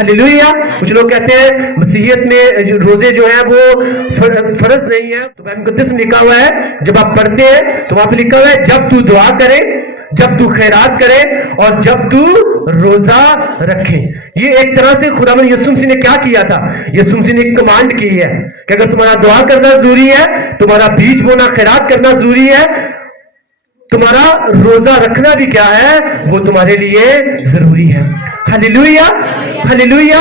Hallelujah. कुछ लोग कहते हैं मसीहियत में रोजे जो है वो फर्ज नहीं है। तो बाइबल मुकद्दस में लिखा हुआ है, जब आप पढ़ते हैं तो वहां पे लिखा हुआ है, जब तू दुआ करे, जब तू खैरात करे और जब तू रोजा रखे। ये एक तरह से खुदावंद यीशु मसीह ने क्या किया था? यीशु मसीह ने एक कमांड की है कि अगर तुम्हारा दुआ करना जरूरी है, तुम्हारा बीज बोना खैरात करना जरूरी है, तुम्हारा रोजा रखना भी क्या है, वो तुम्हारे लिए जरूरी है। Hallelujah, hallelujah.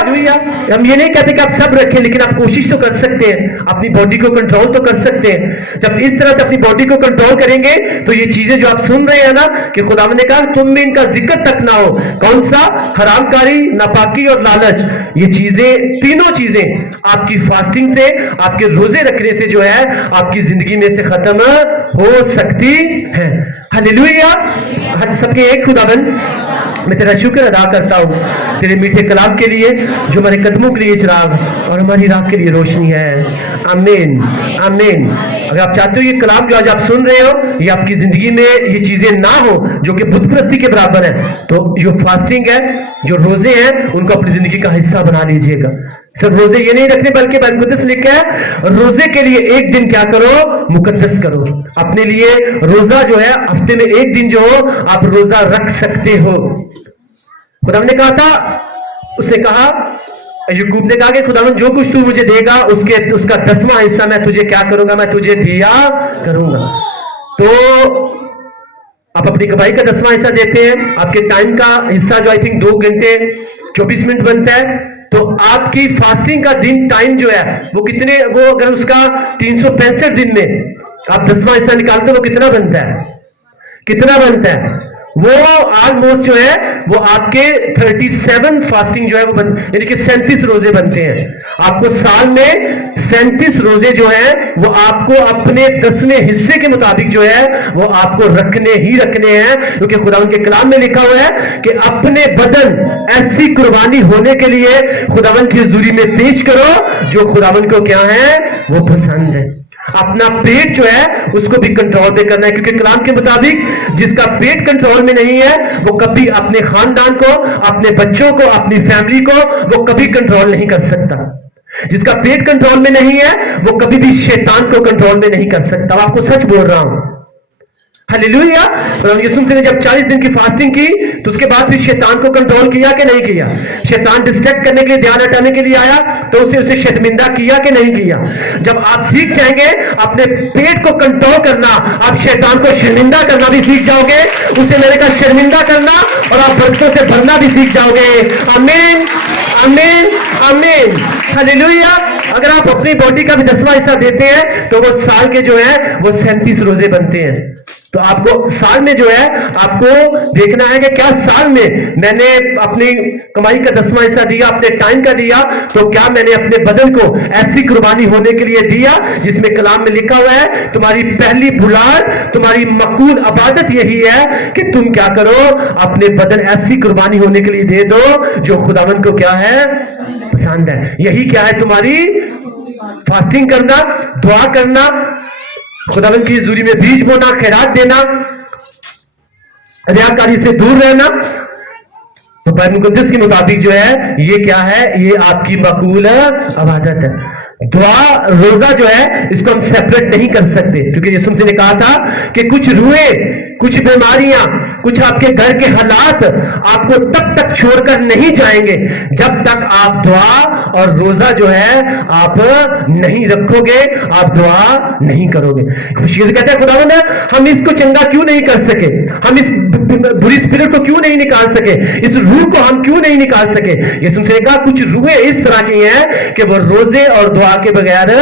हम ये नहीं कहते कि आप सब रखें, लेकिन आप कोशिश तो कर सकते हैं, अपनी बॉडी को कंट्रोल तो कर सकते हैं। जब इस तरह से अपनी बॉडी को कंट्रोल करेंगे तो ये चीजें जो आप सुन रहे हैं ना, कि खुदावंद ने कहा तुम में इनका जिक्र तक ना हो। कौन सा? हरामकारी, नापाकी और लालच। ये चीजें, तीनों चीजें आपकी फास्टिंग से, आपके रोजे रखने से जो है आपकी जिंदगी में से खत्म हो सकती है। हालेलुया। सबके एक खुदावंद, मैं तेरा शुक्र अदा करता हूँ तेरे मीठे कलाम के लिए, जो हमारे कदमों के लिए चिराग और हमारी राह के लिए रोशनी है। आमीन, आमीन। अगर आप चाहते हो ये कलाम जो आज आप सुन रहे हो, ये आपकी जिंदगी में ये चीजें ना हो जो कि बुत परस्ती के बराबर है, तो जो फास्टिंग है, जो रोजे हैं, उनको अपनी जिंदगी का हिस्सा बना लीजिएगा। सिर्फ रोजे ये नहीं रखने, बल्कि बाइबल मुकद्दस लिखा है रोजे के लिए एक दिन क्या करो? मुकद्दस करो। अपने लिए रोजा जो है, हफ्ते में एक दिन जो हो आप रोजा रख सकते हो। खुदा ने कहा था, उसने कहा, याकूब ने कहा कि खुदावंद जो कुछ तू मुझे देगा उसका 10वां हिस्सा मैं तुझे क्या करूंगा? मैं तुझे दिया करूंगा। तो आप अपनी कमाई का 10वां हिस्सा देते हैं, आपके टाइम का हिस्सा जो आई थिंक 2 घंटे 24 मिनट बनता है, तो आपकी फास्टिंग का दिन टाइम जो है वो कितने, वो अगर उसका 365 दिन में आप 10वां हिस्सा निकालते हो, वो कितना बनता है? कितना बनता है? वो ऑलमोस्ट जो है वो आपके 37 फास्टिंग जो है वो यानी कि 37 रोजे बनते हैं। आपको साल में 37 रोजे जो है वो आपको अपने 10वें हिस्से के मुताबिक जो है वो आपको रखने ही रखने हैं, क्योंकि खुदावंद के कलाम में लिखा हुआ है कि अपने बदन ऐसी कुर्बानी होने के लिए खुदावंद की हुजूरी में पेश करो जो खुदावंद को क्या है, वो पसंद है। अपना पेट जो है उसको भी कंट्रोल पे करना है, क्योंकि कलाम के मुताबिक जिसका पेट कंट्रोल में नहीं है वो कभी अपने खानदान को, अपने बच्चों को, अपनी फैमिली को वो कभी कंट्रोल नहीं कर सकता। जिसका पेट कंट्रोल में नहीं है वो कभी भी शैतान को कंट्रोल में नहीं कर सकता। आपको सच बोल रहा हूं। हालेलुया। यीशु मसीह ने जब 40 दिन की फास्टिंग की तो उसके बाद फिर शैतान को कंट्रोल किया कि नहीं किया? शैतान डिस्ट्रैक्ट करने के लिए, ध्यान हटाने के लिए आया तो उसे शर्मिंदा किया कि नहीं किया? जब आप सीख जाएंगे अपने पेट को कंट्रोल करना, आप शैतान को शर्मिंदा करना भी सीख जाओगे, उसे मैंने कहा शर्मिंदा करना, और आप बरकतों से भरना भी सीख जाओगे। आमीन, आमीन, आमीन। हालेलुया। अगर आप अपनी बॉडी का भी 10वां हिस्सा देते हैं तो वो साल के जो है वो 37 रोजे बनते हैं। तो आपको साल में जो है आपको देखना है कि क्या साल में मैंने अपनी कमाई का 10वां हिस्सा दिया, अपने टाइम का दिया, तो क्या मैंने अपने बदन को ऐसी कुर्बानी होने के लिए दिया जिसमें कलाम में लिखा हुआ है तुम्हारी पहली बुलार, तुम्हारी मकबूल इबादत यही है कि तुम क्या करो? अपने बदन ऐसी कुर्बानी होने के लिए दे दो जो खुदावंद को क्या है, पसंद है। यही क्या है? तुम्हारी फास्टिंग करना, दुआ करना, खुदावंद की हुजूरी में बीज बोना, खैरात देना, रियाकारी से दूर रहना। तो बाइबल मुकद्दस के मुताबिक जो है ये क्या है? ये आपकी मकबूल इबादत है। दुआ, रोजा जो है इसको हम सेपरेट नहीं कर सकते, क्योंकि यीशु मसीह ने कहा था कि कुछ रूए, कुछ बीमारियां, कुछ आपके घर के हालात आपको तब तक छोड़कर नहीं जाएंगे जब तक आप दुआ और रोजा जो है आप नहीं रखोगे, आप दुआ नहीं करोगे। खुशी से कहते हैं खुदावंद हम इसको चंगा क्यों नहीं कर सके, हम इस बुरी स्पिरिट को क्यों नहीं निकाल सके, इस रूह को हम क्यों नहीं निकाल सके? यीशु ने कहा कुछ रूहें इस तरह की हैं कि वो रोजे और दुआ के बगैर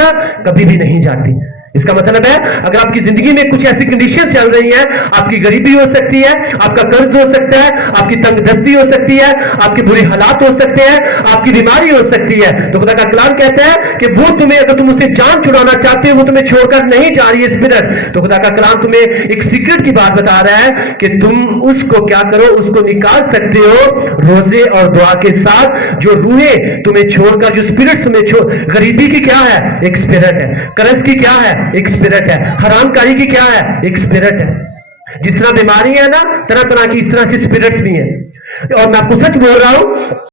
कभी भी नहीं जाती। इसका मतलब है अगर आपकी जिंदगी में कुछ ऐसी कंडीशन चल रही हैं, आपकी गरीबी हो सकती है, आपका कर्ज हो सकता है, आपकी तंगदस्ती हो सकती है, आपके बुरे हालात हो सकते हैं, आपकी बीमारी हो सकती है, तो खुदा का कलाम कहता है कि वो तुम्हें, अगर तुम उससे जान छुड़ाना चाहते हो, वो तुम्हें छोड़कर नहीं जा रही है स्पिरिट, तो खुदा का कलाम तुम्हें एक सीक्रेट की बात बता रहा है कि तुम उसको क्या करो, उसको निकाल सकते हो रोजे और दुआ के साथ। जो रूहें तुम्हें छोड़कर, जो स्पिरिट तुम्हें छोड़, गरीबी की क्या है? एक स्पिरिट है। कर्ज की क्या है? एक स्पिरिट है। हरामकारी की क्या है? एक स्पिरिट है। जिस तरह बीमारी है ना, तरह तरह की इस तरह से स्पिरिट्स भी हैं। और मैं आपको सच बोल रहा हूं,